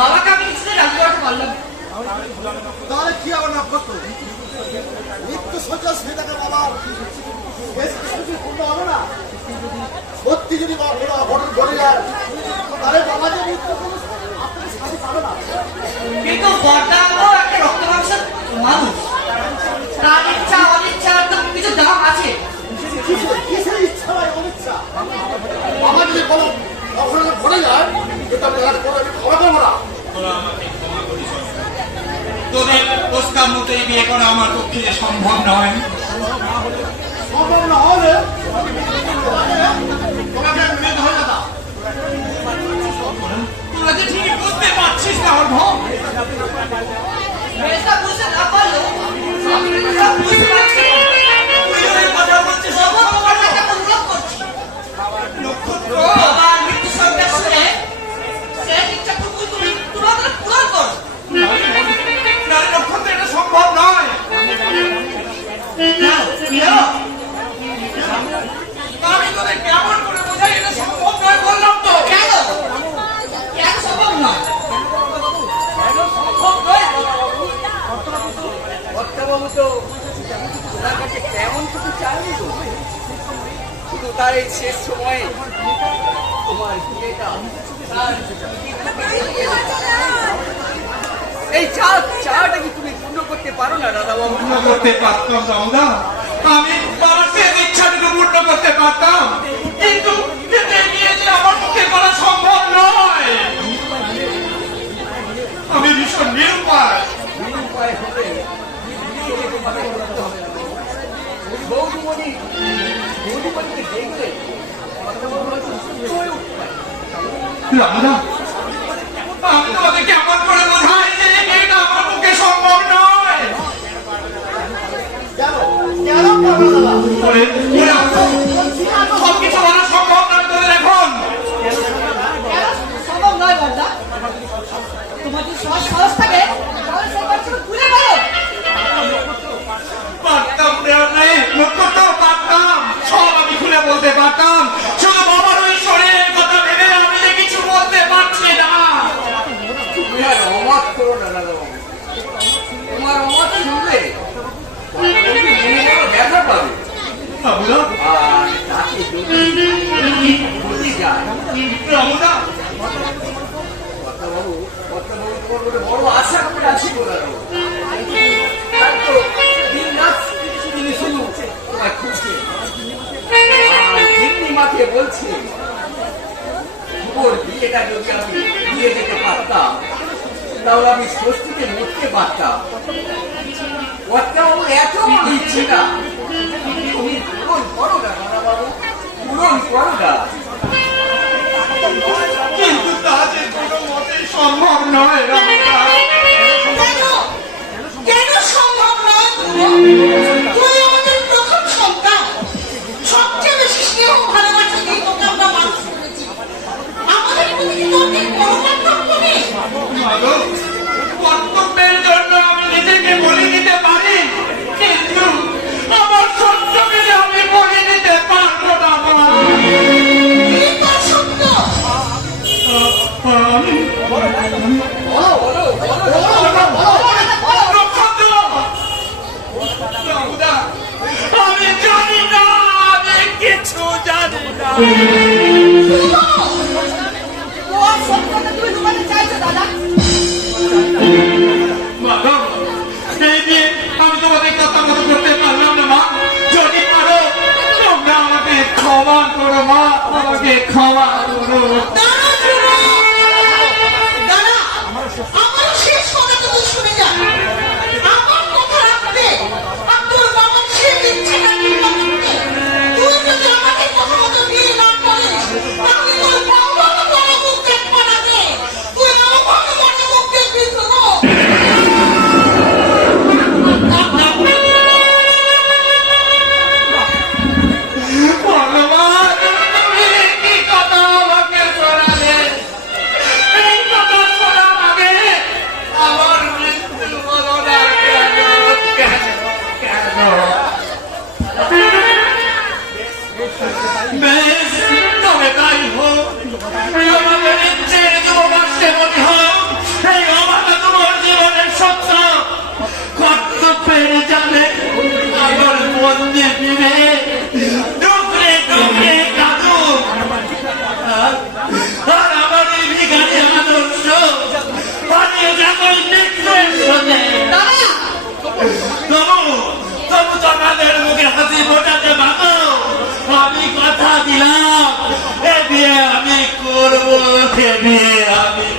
বাবাকে আমি কিছুতে রাজি করাতে পারলাম। তাহলে কি আবার না করতো মৃত্যু সজ্জা সেটাকে বাবা পূর্ণ হবে না। সত্যি যদি ঘটে যায় তাহলে বাবা যে মৃত্যু আপনাকে শান্তি পাবে না। কিন্তু বড়দাও একটা রক্ত মাংসের মানুষ, তার ইচ্ছা অনিচ্ছা তো কিছু দাম আছে। কিসের ইচ্ছা হয় অনিচ্ছা? বাবা যদি কোনো কখনো ঘটে যায় এটা আমি ক্ষমা করবো না। তোদের প্রস্তাব মতোই বিয়ে করা আমার পক্ষে সম্ভব নয়। সম্ভব না হলে তোমাকে মেয়ে ধরে না। তোরা যে ঠিক বুঝতে পারছিস না অর্ধ। মেয়েটা বুঝতে না পারলেও আমি বুঝতে পারছি। তুই ওই কথা বলছিস, বাবাকে অনুরোধ করছি। বাবার মৃত্যু সংবাদ শুনে সে ইচ্ছাটুকু তুমি পূরণ করো। নারী নক্ষত্রে এটা সম্ভব নয়। আমি তোদের কেমন করে বোঝাই এটা সম্ভব নয় বললাম তো। কেন কেন সম্ভব নয়? সম্ভব নয় বাবু তো ওনার কাছে কেমন কিছু চাইনি তো, শুধু তার এই শেষ সময়ে তোমার বিয়েটা এই চাটা কি তুমি পূর্ণ করতে পারো না দাদাবাবু? পূর্ণ করতে পারতাম দাদা, আমি বাবার শেষ ইচ্ছাটুকু পূর্ণ করতে পারতাম, কিন্তু যেতে গিয়ে যে আমার পক্ষে করা সম্ভব নয়। আমি ভীষণ নিরুপায়। নিরুপায় হলে বৌদিমণিকে দেখলে রামদা, আমি তোমাদের কেমন করে বোঝাই যে এটা আমার পক্ষে সম্ভব নয়। সবকিছু বলা সম্ভব নয় তোদের এখন। সম্ভব নয় বড়দা। তোমার যদি সাহস থাকে তাহলে সেই বাচ্চাকে খুলে বলো। পারতাম নেই, করতেও পারতাম, সব আমি খুলে বলতে পারতাম, শুধু বাবার ওই শরীরের কথা ভেবে আমি যে কিছু বলতে পারছি না। তুমি আর অবাক করো না দাদাবাবু, তোমার অবাক শুনলে দেখা পাবে। আর তাকে যদি যায় রামদা, বাবু তোমার মধ্যে বড় আশা করে আছি দাদাবাবু। তাই তো দিন রাত তিনি শুধু তোমার খুঁজছে আর দিল্লি মাকে বলছে ওর বিয়েটা যদি আমি দিয়ে যেতে পারতাম তাহলে আমি স্বস্তিতে মরতে পারতাম। বাবু এত ইচ্ছে না তুমি পূরণ করো না দাদাবাবু, পূরণ করো না। কিন্তু তা যে কোনো মতেই সম্ভব নয় রামদা। কেন সম্ভব নয়? তুই আমাদের প্রথম সন্তান, সবচেয়ে বেশি স্নেহ ভালোবাসা দিয়ে তোকে আমরা মানুষ করেছি। আমাদের প্রতি তোর কি কোনো কর্তব্য নেই? কর্তব্যের জন্য আমি নিজেকে বলি দিতে পারি, কিন্তু আমার সত্যকে যে আমি বলি দিতে পারবো না। কি তোর সত্য? আমি জানি না, আমি কিছু জানি না। তোর সত্যটা তুমি লুকাতে চাইছো দাদা? এই নিয়ে আমি তোমাদের কথা মতো করতে পারলাম না মা। যদি পারো তোমরা আমাকে ক্ষমা করো মা, আমাকে ক্ষমা করো। আমার শেষ কথা তুমি শুনে যা। আমার কথা রাখতে আর তোর বাবার শেষ ইচ্ছেটা পূর্ণ করতে তুই যদি আমাকে কথা মতো বিয়ে না করিস তাহলে তোর বাবাকে বড় মুখ দেখবো না রে। তুই আমাকে বড় মুখ দেখবি তো। ভগবান, তুমি কি কথা আমাকে শোনালে? এই কথা শোনার আগে আমার মৃত্যু হলো না কেন? কেন? বেশ, তবে তাই হোক। আমাদের ইচ্ছের যুবরাষ্ট্রে মধ্যে আমি কথা দিলাম এ বিয়ে আমি করবো, এ বিয়ে আমি